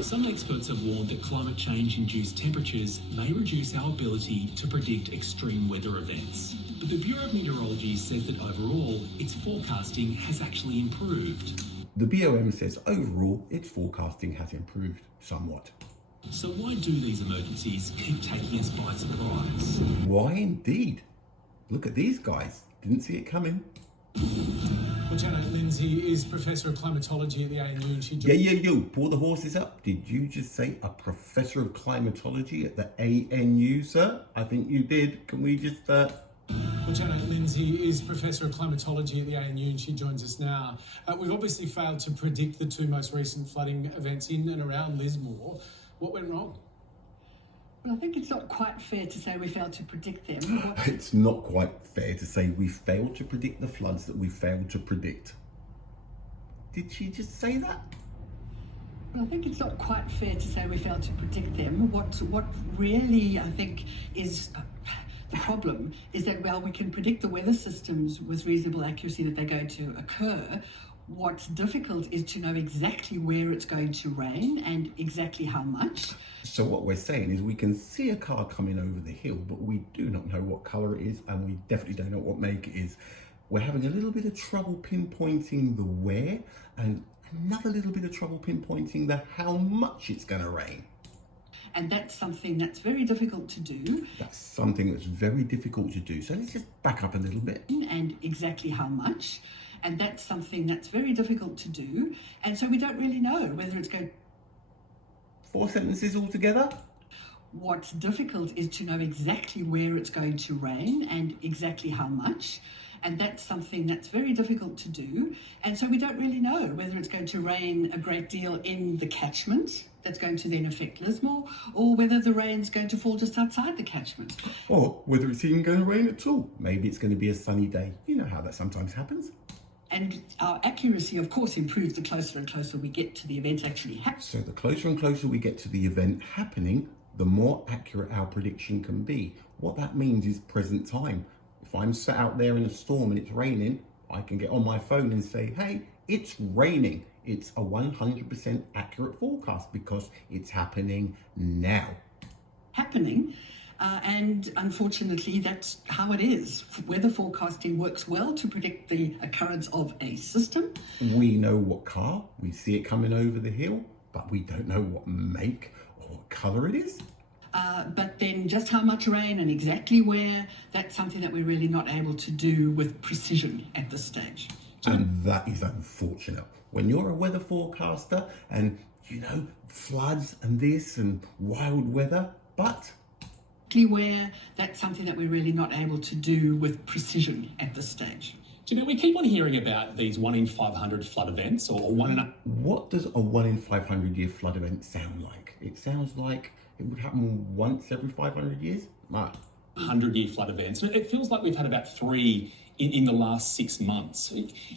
Some experts have warned that climate change-induced temperatures may reduce our ability to predict extreme weather events. But the Bureau of Meteorology says that overall, its forecasting has actually improved. The BOM says overall, its forecasting has improved somewhat. So why do these emergencies keep taking us by surprise? Why indeed? Look at these guys. Didn't see it coming. Well, Janet Lindsay is Professor of Climatology at the ANU and she joined... Yo, pull the horses up. Did you just say a Professor of Climatology at the ANU, sir? I think you did. Can we just... Well, Janet Lindsay is Professor of Climatology at the ANU and she joins us now. We've obviously failed to predict the two most recent flooding events in and around Lismore. What went wrong? Well, I think it's not quite fair to say we failed to predict them. It's not quite fair to say we failed to predict the floods that we failed to predict. Did she just say that? Well, I think it's not quite fair to say we failed to predict them. What really, I think, is the problem is that, well, we can predict the weather systems with reasonable accuracy that they're going to occur. What's difficult is to know exactly where it's going to rain and exactly how much. So what we're saying is we can see a car coming over the hill, but we do not know what colour it is, and we definitely don't know what make it is. We're having a little bit of trouble pinpointing the where, and another little bit of trouble pinpointing the how much it's going to rain. And that's something that's very difficult to do. That's something that's very difficult to do. So let's just back up a little bit. And exactly how much. And that's something that's very difficult to do. And so we don't really know whether it's going... 4 sentences altogether? What's difficult is to know exactly where it's going to rain and exactly how much. And that's something that's very difficult to do. And so we don't really know whether it's going to rain a great deal in the catchment that's going to then affect Lismore, or whether the rain's going to fall just outside the catchment. Or whether it's even going to rain at all. Maybe it's going to be a sunny day. You know how that sometimes happens. And our accuracy, of course, improves the closer and closer we get to the event actually happening. So the closer and closer we get to the event happening, the more accurate our prediction can be. What that means is present time. If I'm sat out there in a storm and it's raining, I can get on my phone and say, hey, it's raining. It's a 100% accurate forecast because it's happening now. And unfortunately, that's how it is. Weather forecasting works well to predict the occurrence of a system. We know what car, we see it coming over the hill, but we don't know what make or what colour it is. But then just how much rain and exactly where, that's something that we're really not able to do with precision at this stage. And that is unfortunate. When you're a weather forecaster and, you know, floods and this and wild weather, but... where, that's something that we're really not able to do with precision at this stage. Do you know, we keep on hearing about these 1 in 500 flood events, or 1 in... What does a 1 in 500 year flood event sound like? It sounds like it would happen once every 500 years? No. 100-year flood events. It feels like we've had about 3 in the last 6 months.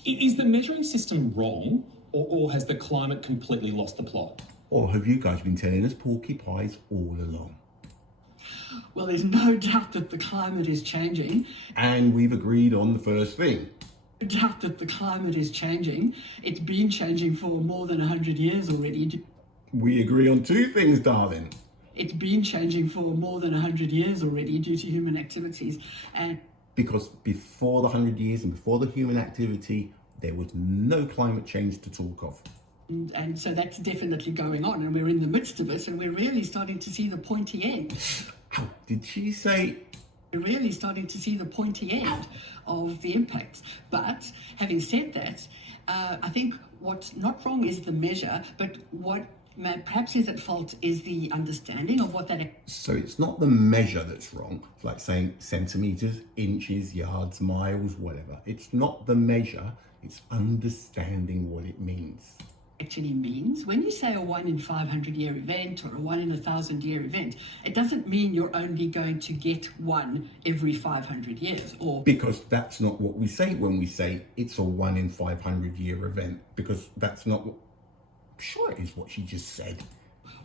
Is the measuring system wrong, or has the climate completely lost the plot? Or have you guys been telling us porky pies all along? Well, there's no doubt that the climate is changing. And we've agreed on the first thing. No doubt that the climate is changing. It's been changing for more than 100 years already. We agree on 2 things, darling. It's been changing for more than 100 years already due to human activities. And because before the 100 years and before the human activity, there was no climate change to talk of. And so that's definitely going on, and we're in the midst of it, and we're really starting to see the pointy end. Ow, did she say? We're really starting to see the pointy end of the impacts. But having said that, I think what's not wrong is the measure, but what perhaps is at fault is the understanding of what that... So it's not the measure that's wrong, it's like saying centimetres, inches, yards, miles, whatever. It's not the measure, it's understanding what it means. Actually means. When you say a 1 in 500 year event or a 1 in 1,000 year event, it doesn't mean you're only going to get one every 500 years. Or because that's not what we say when we say it's a 1 in 500 year event, because that's not what... Sure, it is what she just said.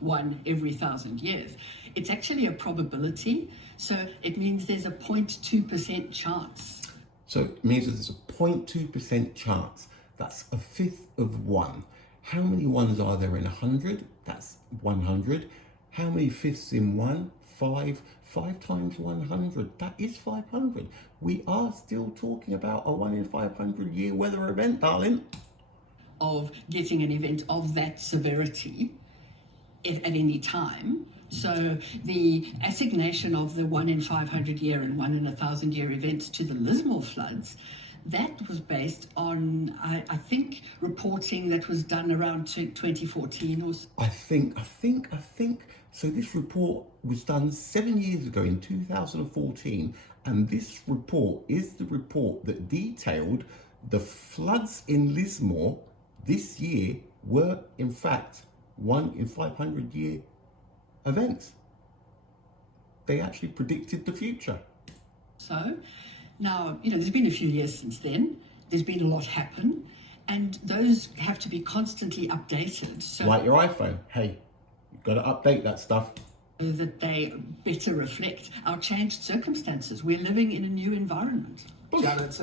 1 every 1,000 years. It's actually a probability, so it means there's a 0.2% chance. So it means there's a 0.2% chance. That's a fifth of 1. How many ones are there in 100? That's 100. How many fifths in 1? 5. 5 times 100, that is 500. We are still talking about a 1 in 500 year weather event, darling. Of getting an event of that severity at any time. So the assignation of the 1 in 500 year and 1 in 1,000 year events to the Lismore floods, that was based on, I think, reporting that was done around 2014 or so. I think. So this report was done 7 years ago in 2014, and this report is the report that detailed the floods in Lismore this year were in fact 1 in 500 year events. They actually predicted the future. So now, there's been a few years since then. There's been a lot happen, and those have to be constantly updated. So Like your iPhone. Hey, you've got to update that stuff. that they better reflect our changed circumstances. We're living in a new environment. Janet,